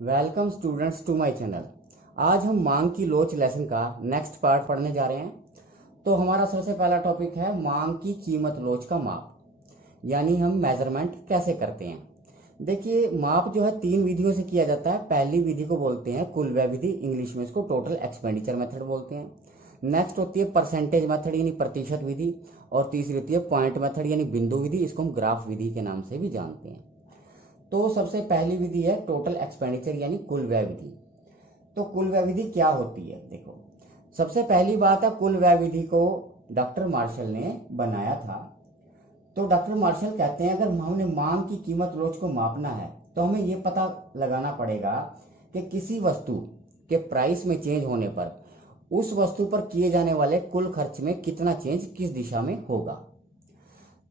Welcome students to my channel. आज हम मांग की लोच लेसन का नेक्स्ट पार्ट पढ़ने जा रहे हैं। तो हमारा सबसे पहला टॉपिक है मांग की कीमत लोच का माप, यानी हम मेजरमेंट कैसे करते हैं। देखिए, माप जो है तीन विधियों से किया जाता है। पहली विधि को बोलते हैं कुल व्यय विधि, इंग्लिश में इसको टोटल एक्सपेंडिचर मेथड बोलते हैं। नेक्स्ट होती है परसेंटेज मेथड यानी प्रतिशत विधि, और तीसरी होती है पॉइंट मेथड यानी बिंदु विधि, इसको हम ग्राफ विधि के नाम से भी जानते हैं। तो सबसे पहली विधि है टोटल एक्सपेंडिचर यानी कुल व्यय विधि। तो कुल व्यय विधि क्या होती है, देखो सबसे पहली बात है, कुल व्यय विधि को डॉक्टर मार्शल ने बनाया था। तो डॉक्टर मार्शल कहते हैं अगर हमने मांग की कीमत रोज को मापना है तो हमें यह पता लगाना पड़ेगा कि किसी वस्तु के प्राइस में चेंज होने पर उस वस्तु पर किए जाने वाले कुल खर्च में कितना चेंज किस दिशा में होगा।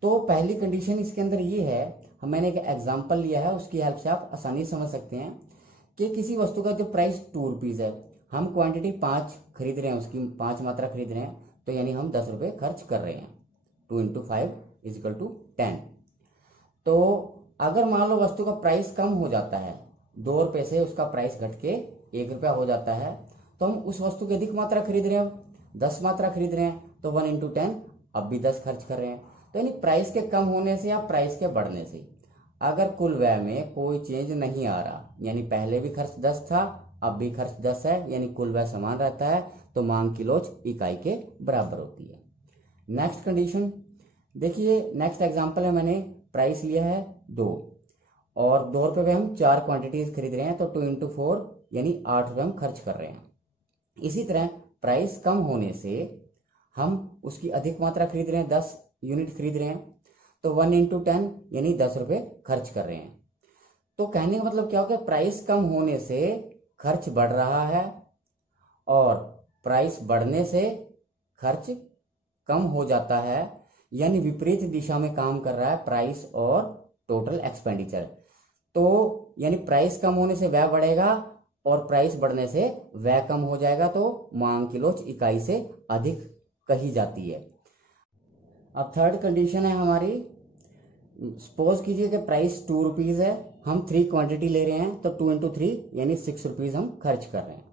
तो पहली कंडीशन इसके अंदर ये है, मैंने एक एग्जांपल लिया है, उसकी हेल्प से आप आसानी से समझ सकते हैं कि किसी वस्तु का जो प्राइस 2 रुपीज है, हम क्वांटिटी 5 खरीद रहे हैं, उसकी 5 मात्रा खरीद रहे हैं, तो यानी हम 10 रुपये खर्च कर रहे हैं। 2 इंटू 5 इज इक्वल टू 10। तो अगर मान लो वस्तु का प्राइस कम हो जाता है, 2 रुपये से उसका प्राइस घट के 1 रुपया हो जाता है, तो हम उस वस्तु की अधिक मात्रा खरीद रहे हैं, 10 मात्रा खरीद रहे हैं, तो 1 इंटू 10 अब भी 10 खर्च कर रहे हैं। तो यानी प्राइस के कम होने से या प्राइस के बढ़ने से अगर कुल व्यय में कोई चेंज नहीं आ रहा, यानी पहले भी खर्च 10 था अब भी खर्च 10 है, यानी कुल व्यय समान रहता है, तो मांग की लोच इकाई के बराबर होती है। नेक्स्ट कंडीशन देखिए, नेक्स्ट एग्जांपल है, मैंने प्राइस लिया है 2 और 2 रुपये में हम 4 क्वांटिटीज खरीद रहे हैं, तो 2 इंटू 4 यानी 8 रुपये हम खर्च कर रहे हैं। इसी तरह प्राइस कम होने से हम उसकी अधिक मात्रा खरीद रहे हैं, 10 यूनिट खरीद रहे हैं, तो 1 इंटू 10 यानी 10 रुपये खर्च कर रहे हैं। तो कहने का मतलब क्या हो गया, प्राइस कम होने से खर्च बढ़ रहा है और प्राइस बढ़ने से खर्च कम हो जाता है, यानी विपरीत दिशा में काम कर रहा है प्राइस और टोटल एक्सपेंडिचर। तो यानी प्राइस कम होने से व्यय बढ़ेगा और प्राइस बढ़ने से व्यय कम हो जाएगा, तो मांग की लोच इकाई से अधिक कही जाती है। अब थर्ड कंडीशन है हमारी, सपोज कीजिए कि प्राइस 2 रुपीज है, हम 3 क्वांटिटी ले रहे हैं, तो 2 इंटू 3 यानी 6 रुपीज हम खर्च कर रहे हैं।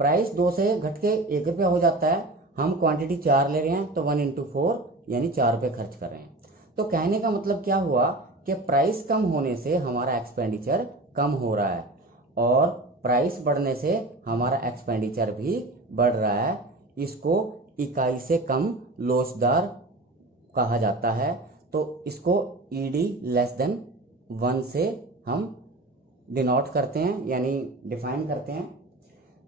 प्राइस 2 से घट के 1 रुपया हो जाता है, हम क्वांटिटी 4 ले रहे हैं, तो 1 इंटू 4 यानी 4 रुपये खर्च कर रहे हैं। तो कहने का मतलब क्या हुआ कि प्राइस कम होने से हमारा एक्सपेंडिचर कम हो रहा है और प्राइस बढ़ने से हमारा एक्सपेंडिचर भी बढ़ रहा है। इसको इकाई से कम लोचदार कहा जाता है। तो इसको ईडी लेस देन 1 से हम डिनोट करते हैं, यानी डिफाइन करते हैं।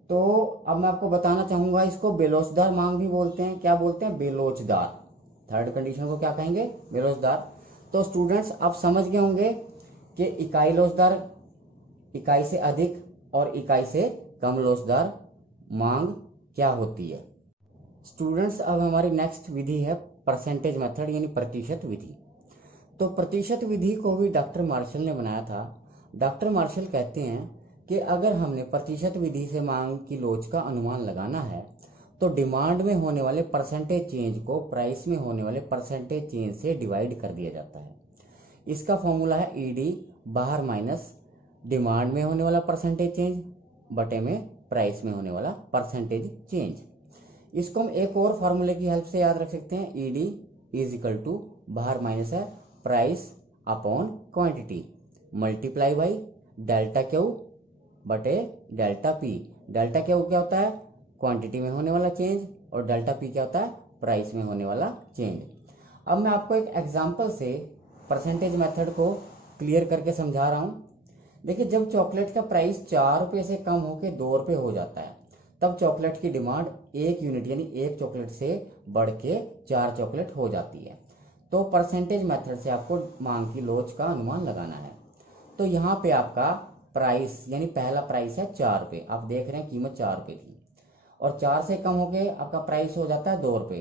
तो अब मैं आपको बताना चाहूंगा, इसको बेलोचदार मांग भी बोलते हैं। क्या बोलते हैं? बेलोचदार। थर्ड कंडीशन को क्या कहेंगे? बेलोचदार। तो स्टूडेंट्स आप समझ गए होंगे कि इकाई लोचदार, इकाई से अधिक और इकाई से कम लोचदार मांग क्या होती है। स्टूडेंट्स अब हमारी नेक्स्ट विधि है परसेंटेज मेथड यानी प्रतिशत विधि। तो प्रतिशत विधि को भी डॉक्टर मार्शल ने बनाया था। डॉक्टर मार्शल कहते हैं कि अगर हमने प्रतिशत विधि से मांग की लोच का अनुमान लगाना है तो डिमांड में होने वाले परसेंटेज चेंज को प्राइस में होने वाले परसेंटेज चेंज से डिवाइड कर दिया जाता है। इसका फॉर्मूला है ईडी बाहर माइनस डिमांड में होने वाला परसेंटेज चेंज बटे में प्राइस में होने वाला परसेंटेज चेंज। इसको हम एक और फॉर्मूले की हेल्प से याद रख सकते हैं, ईडी इज इक्वल टू बाहर माइनस है price upon quantity multiply by delta Q बटे डेल्टा पी। डेल्टा क्यू क्या होता है? क्वांटिटी में होने वाला चेंज, और डेल्टा पी क्या होता है? प्राइस में होने वाला चेंज। अब मैं आपको एक एग्जांपल से परसेंटेज मेथड को क्लियर करके समझा रहा हूं। देखिए, जब चॉकलेट का प्राइस 4 रुपये से कम होकर 2 रुपये हो जाता है, तब चॉकलेट की डिमांड 1 यूनिट यानी 1 चॉकलेट से बढ़ के 4 चॉकलेट हो जाती है। तो परसेंटेज मेथड से आपको मांग की लोच का अनुमान लगाना है। तो यहाँ पे आपका प्राइस यानी पहला प्राइस है 4 रुपये, आप देख रहे हैं कीमत 4 रुपये थी, और 4 से कम हो गए आपका प्राइस हो जाता है 2 रुपये,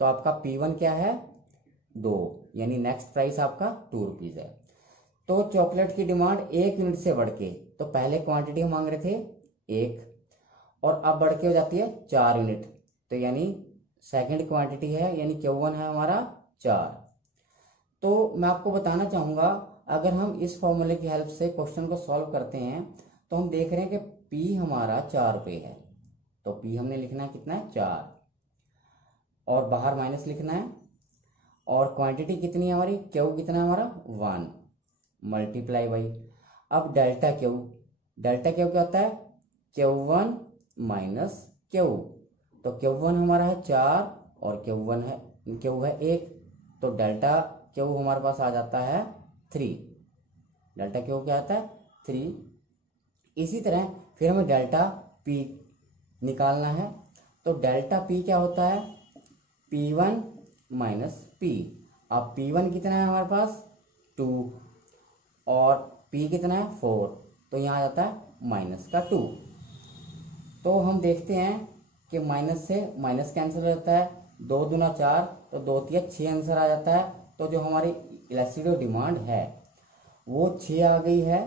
तो आपका P1 क्या है? 2, यानी नेक्स्ट प्राइस आपका 2 रुपीज है। तो चॉकलेट की डिमांड 1 यूनिट से बढ़ के, तो पहले क्वांटिटी हम मांग रहे थे 1 और अब बढ़ के हो जाती है 4 यूनिट, तो यानी सेकंड क्वांटिटी है, यानी Q1 है हमारा 4। तो मैं आपको बताना चाहूंगा, अगर हम इस फॉर्मूले की हेल्प से क्वेश्चन को सॉल्व करते हैं तो हम देख रहे हैं कि पी हमारा 4 रुपये है, तो पी हमने लिखना है कितना है 4, और बाहर माइनस लिखना है, और क्वांटिटी कितनी है हमारी, क्यू कितना है हमारा 1 मल्टीप्लाई बाई, अब डेल्टा क्यू, डेल्टा क्यू क्या होता है Q1 माइनस क्यू, तो Q1 हमारा है 4 और Q1 है क्यू है 1, तो डेल्टा क्यू हमारे पास आ जाता है 3, डेल्टा क्यू क्या आता है 3। इसी तरह फिर हमें डेल्टा पी निकालना है, तो डेल्टा पी क्या होता है P1 माइनस पी, अब P1 कितना है हमारे पास 2 और P कितना है 4, तो यहाँ आ जाता है माइनस का 2। तो हम देखते हैं कि माइनस से माइनस कैंसिल हो जाता है, 2 दूना 4, तो 2 तिया 6 आंसर आ जाता है। तो जो हमारी इलास्टिसिटी डिमांड है वो 6 आ गई है,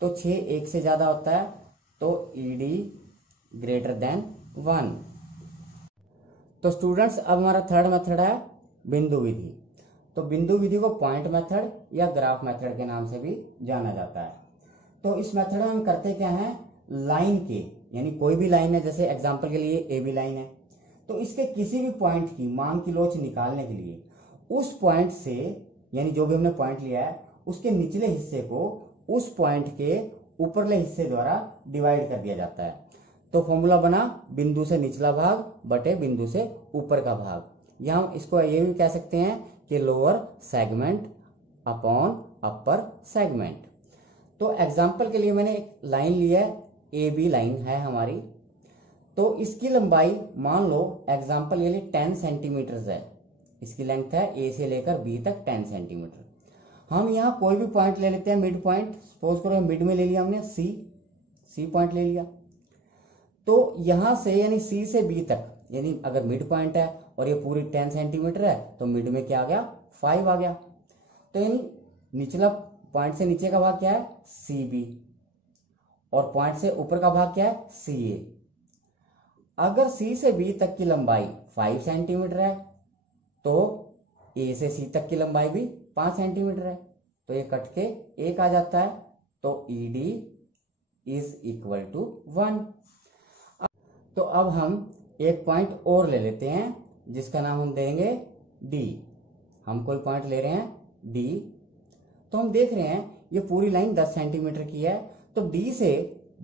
तो 6 1 से ज़्यादा होता है, तो ED ग्रेटर देन 1। तो स्टूडेंट्स अब हमारा थर्ड मेथड है बिंदु विधि। तो बिंदु विधि को पॉइंट मेथड या ग्राफ मेथड के नाम से भी जाना जाता है। तो इस मेथड में हम करते क्या हैं, लाइन के यानी कोई भी लाइन है, जैसे एग्जांपल के लिए AB लाइन है, तो इसके किसी भी पॉइंट की मांग की लोच निकालने के लिए उस पॉइंट से यानी जो भी हमने पॉइंट लिया है उसके निचले हिस्से को उस पॉइंट के ऊपरले हिस्से द्वारा डिवाइड कर दिया जाता है। तो फॉर्मूला बना बिंदु से निचला भाग बटे बिंदु से ऊपर का भाग, या हम इसको ये भी कह सकते हैं कि lower segment upon upper segment. तो एग्जाम्पल के लिए मैंने एक लाइन ली है, AB लाइन है हमारी, तो इसकी लंबाई मान लो एग्जाम्पल के लिए 10 सेंटीमीटर है, इसकी लेंथ है A से लेकर B तक 10 सेंटीमीटर। हम यहाँ कोई भी पॉइंट ले लेते हैं, मिड पॉइंट, सपोज करो मिड में ले लिया हमने C पॉइंट ले लिया, तो यहाँ से यानी C से B तक, यानी अगर मिड पॉइंट है और ये पूरी 10 सेंटीमीटर है तो मिड में क्या आ गया 5 आ गया, तो यानी निचला पॉइंट से नीचे का भाग क्या है CB और पॉइंट से ऊपर का भाग क्या है CA। अगर C से B तक की लंबाई 5 सेंटीमीटर है तो A से C तक की लंबाई भी 5 सेंटीमीटर है, तो ये कट के 1 आ जाता है, तो ED इज इक्वल टू 1। तो अब हम एक पॉइंट और ले लेते हैं जिसका नाम हम देंगे D। हम कोई पॉइंट ले रहे हैं D, तो हम देख रहे हैं ये पूरी लाइन 10 सेंटीमीटर की है, तो D से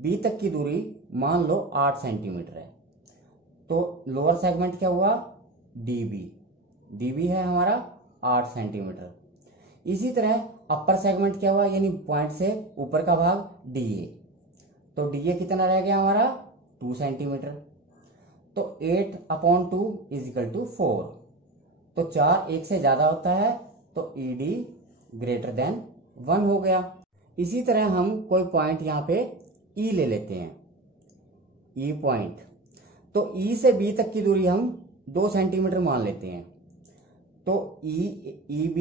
B तक की दूरी मान लो 8 सेंटीमीटर है, तो लोअर सेगमेंट क्या हुआ DB है हमारा 8 सेंटीमीटर। इसी तरह अपर सेगमेंट क्या हुआ, यानी पॉइंट से ऊपर का भाग DA, तो DA कितना रह गया हमारा 2 सेंटीमीटर, तो 8/2 इज इक्वल टू 4, तो 4 1 से ज्यादा होता है, तो ED ग्रेटर देन 1 हो गया। इसी तरह हम कोई पॉइंट यहाँ पे E ले लेते हैं, E पॉइंट, तो E से B तक की दूरी हम 2 सेंटीमीटर मान लेते हैं, तो EB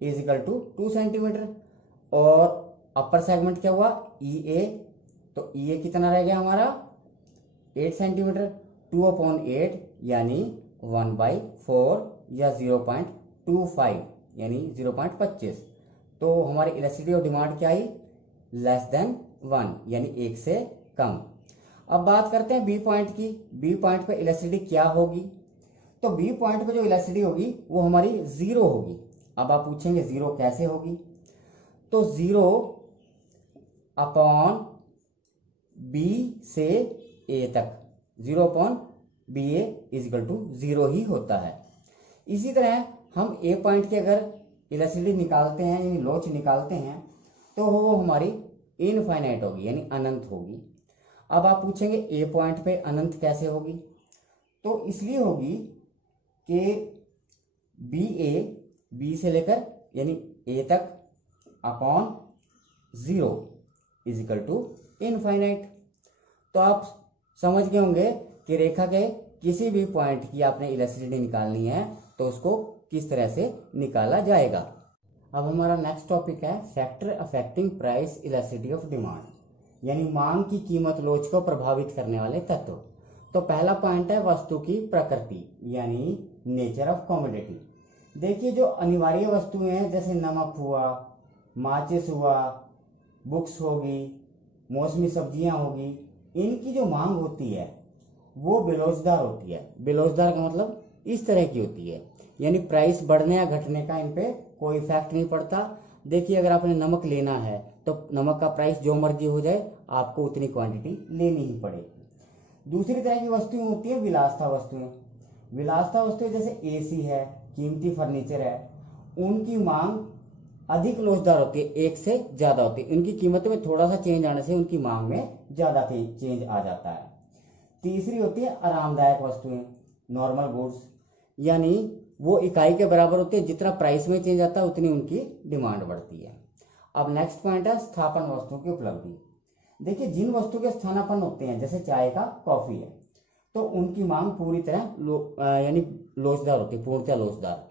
is equal to 2 centimetre, और अपर सेगमेंट क्या हुआ EA, तो EA कितना रह गया हमारा 8 सेंटीमीटर, 2/8 यानी 1/4 या 0.25 यानी 0.25, तो हमारी इलास्टिसिटी ऑफ डिमांड क्या आई लेस देन 1 यानी 1 से कम। अब बात करते हैं बी पॉइंट की। बी पॉइंट पे इलास्टिसिटी क्या होगी, तो बी पॉइंट पे जो इलास्टिसिटी होगी वो हमारी 0 होगी। अब आप पूछेंगे 0 कैसे होगी, तो 0 अपॉन बी से ए तक, 0 upon B A is equal to 0 ही होता है। इसी तरह हम ए पॉइंट की अगर इलास्टिसिटी निकालते हैं यानी लोच निकालते हैं तो वो हमारी इनफाइनाइट होगी यानी अनंत होगी। अब आप पूछेंगे ए पॉइंट पे अनंत कैसे होगी, तो इसलिए होगी कि बी से लेकर यानी ए तक upon 0 is equal to infinite. तो आप समझ गए होंगे कि रेखा के किसी भी पॉइंट की आपने इलास्टिसिटी निकालनी है तो उसको किस तरह से निकाला जाएगा। अब हमारा नेक्स्ट टॉपिक है factor affecting price elasticity of demand, यानी मांग की कीमत लोच को प्रभावित करने वाले तत्व। तो पहला पॉइंट है वस्तु की प्रकृति यानी नेचर ऑफ कमोडिटी। देखिए जो अनिवार्य वस्तुएं हैं जैसे नमक हुआ, माचिस हुआ, बुक्स होगी, मौसमी सब्जियां होगी, इनकी जो मांग होती है वो बेलोजदार होती है। बेलोजदार का मतलब इस तरह की होती है, यानी प्राइस बढ़ने या घटने का इन पे कोई इफेक्ट नहीं पड़ता। देखिए, अगर आपने नमक लेना है तो नमक का प्राइस जो मर्जी हो जाए, आपको उतनी क्वांटिटी लेनी ही पड़ेगी। दूसरी तरह की वस्तुएं होती है विलासता वस्तुएं। विलासता वस्तुएं जैसे एसी है, कीमती फर्नीचर है, उनकी मांग अधिक लोचदार होती है, एक से ज्यादा होती है। उनकी कीमतों में थोड़ा सा चेंज आने से उनकी मांग में ज्यादा चेंज आ जाता है। तीसरी होती है आरामदायक वस्तुएं, नॉर्मल गुड्स, यानी वो इकाई के बराबर होती है, जितना प्राइस में चेंज आता है उतनी उनकी डिमांड बढ़ती है। अब नेक्स्ट पॉइंट है स्थापन वस्तुओं की उपलब्धि। देखिए, जिन वस्तुओं के स्थानापन्न होते हैं, जैसे चाय का कॉफी है, तो उनकी मांग पूरी तरह यानी लोचदार होती है, पूर्णतः लोचदार।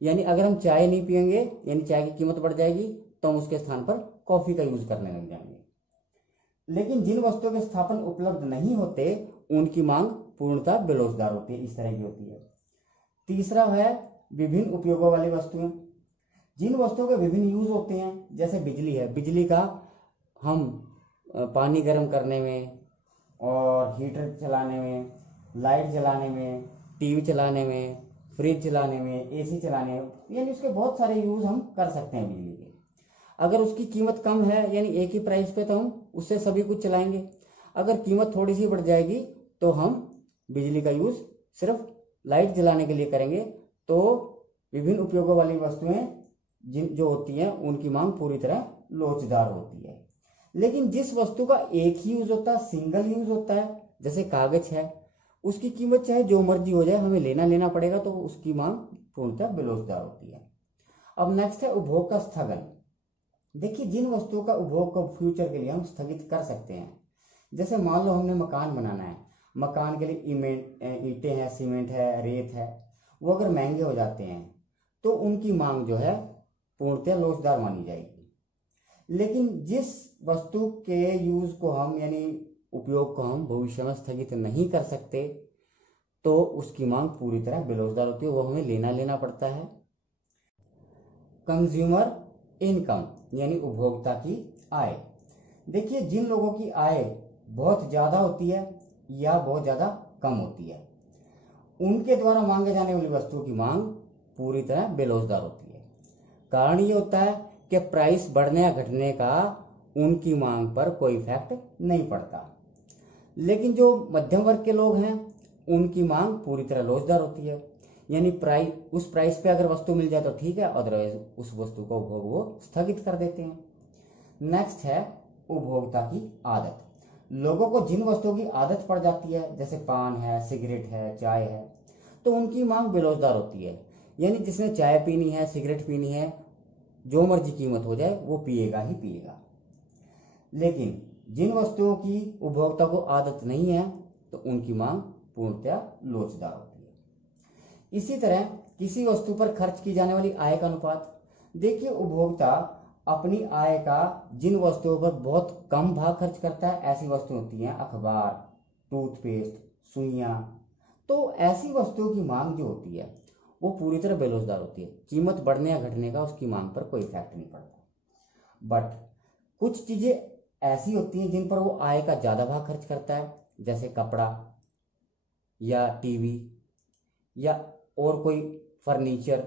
यानी अगर हम चाय नहीं पियेंगे, यानी चाय की कीमत बढ़ जाएगी, तो हम उसके स्थान पर कॉफी का यूज करने लग जाएंगे। लेकिन जिन वस्तुओं के स्थापन उपलब्ध नहीं होते, उनकी मांग पूर्णतः बेलोचदार होती है, इस तरह की होती है। तीसरा है विभिन्न उपयोगों वाली वस्तुएं। जिन वस्तुओं के विभिन्न यूज होते हैं, जैसे बिजली है, बिजली का हम पानी गर्म करने में और हीटर चलाने में, लाइट जलाने में, टीवी चलाने में, फ्रिज चलाने में, एसी चलाने में, यानी उसके बहुत सारे यूज हम कर सकते हैं बिजली के। अगर उसकी कीमत कम है, यानी एक ही प्राइस पे, तो हम उससे सभी कुछ चलाएंगे। अगर कीमत थोड़ी सी बढ़ जाएगी तो हम बिजली का यूज सिर्फ लाइट जलाने के लिए करेंगे। तो विभिन्न उपयोगों वाली वस्तुएं जो होती हैं, उनकी मांग पूरी तरह लोचदार होती है। लेकिन जिस वस्तु का एक ही यूज होता है, सिंगल यूज होता है, जैसे कागज है, उसकी कीमत चाहे जो मर्जी हो जाए, हमें लेना पड़ेगा, तो उसकी मांग पूर्णतः बेलोचदार होती है। अब नेक्स्ट है उपभोग का स्थगन। देखिए, जिन वस्तुओं का उपभोग को फ्यूचर के लिए हम स्थगित कर सकते हैं, जैसे मान लो हमने मकान बनाना है, मकान के लिए ईंटें हैं, सीमेंट है, रेत है, वो अगर महंगे हो जाते हैं तो उनकी मांग जो है पूर्णतः लोचदार मानी जाएगी। लेकिन जिस वस्तु के यूज को हम, यानी उपयोग को हम भविष्य में स्थगित नहीं कर सकते, तो उसकी मांग पूरी तरह बेलोचदार होती है, वो हमें लेना पड़ता है। कंज्यूमर इनकम, यानी उपभोक्ता की आय। देखिए, जिन लोगों की आय बहुत ज्यादा होती है या बहुत ज्यादा कम होती है, उनके द्वारा मांगे जाने वाली वस्तुओं की मांग पूरी तरह बेलोचदार होती है। कारण ये होता है कि प्राइस बढ़ने या घटने का उनकी मांग पर कोई इफेक्ट नहीं पड़ता। लेकिन जो मध्यम वर्ग के लोग हैं, उनकी मांग पूरी तरह लोचदार होती है, यानी उस प्राइस पे अगर वस्तु मिल जाए तो ठीक है, अदरवाइज उस वस्तु का उपभोग वो स्थगित कर देते हैं। नेक्स्ट है उपभोक्ता की आदत। लोगों को जिन वस्तुओं की आदत पड़ जाती है, जैसे पान है, सिगरेट है, चाय है, तो उनकी मांग बेलोचदार होती है। यानी जिसने चाय पीनी है, सिगरेट पीनी है, जो मर्जी कीमत हो जाए, वो पिएगा ही पिएगा। लेकिन जिन वस्तुओं की उपभोक्ता को आदत नहीं है, तो उनकी मांग पूर्णतः लोचदार होती है। इसी तरह किसी वस्तु पर खर्च की जाने वाली आय का अनुपात। देखिए, उपभोक्ता अपनी आय का जिन वस्तुओं पर बहुत कम भाग खर्च करता है, ऐसी वस्तुएं होती हैं अखबार, टूथपेस्ट, सुइयां। तो ऐसी वस्तुओं की मांग जो होती है वो पूरी तरह बेलोचदार होती है, कीमत बढ़ने या घटने का उसकी मांग पर कोई इफेक्ट नहीं पड़ता। बट कुछ चीजें ऐसी होती हैं जिन पर वो आय का ज्यादा भाग खर्च करता है, जैसे कपड़ा या टीवी या और कोई फर्नीचर।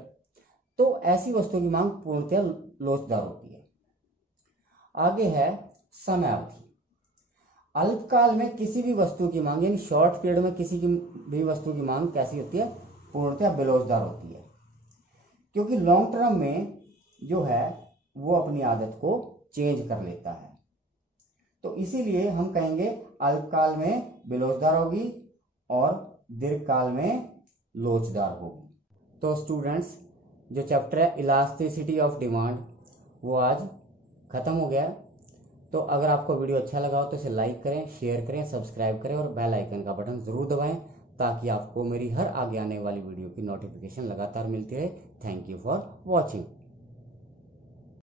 तो ऐसी वस्तुओं की मांग पूर्णतः लोचदार होती है। आगे है समय अवधि। अल्पकाल में किसी भी वस्तु की मांग, यानी शॉर्ट पीरियड में किसी की भी वस्तु की मांग कैसी होती है, पूर्णतः बेलोचदार होती है, क्योंकि लॉन्ग टर्म में जो है वो अपनी आदत को चेंज कर लेता है। तो इसीलिए हम कहेंगे अल्पकाल में बेलोचदार होगी और दीर्घकाल में लोचदार होगी। तो स्टूडेंट्स, जो चैप्टर है इलास्टिसिटी ऑफ डिमांड, वो आज खत्म हो गया। तो अगर आपको वीडियो अच्छा लगा हो तो इसे लाइक करें, शेयर करें, सब्सक्राइब करें और बेल आइकन का बटन जरूर दबाएं, ताकि आपको मेरी हर आगे आने वाली वीडियो की नोटिफिकेशन लगातार मिलती रहे। Thank you for watching.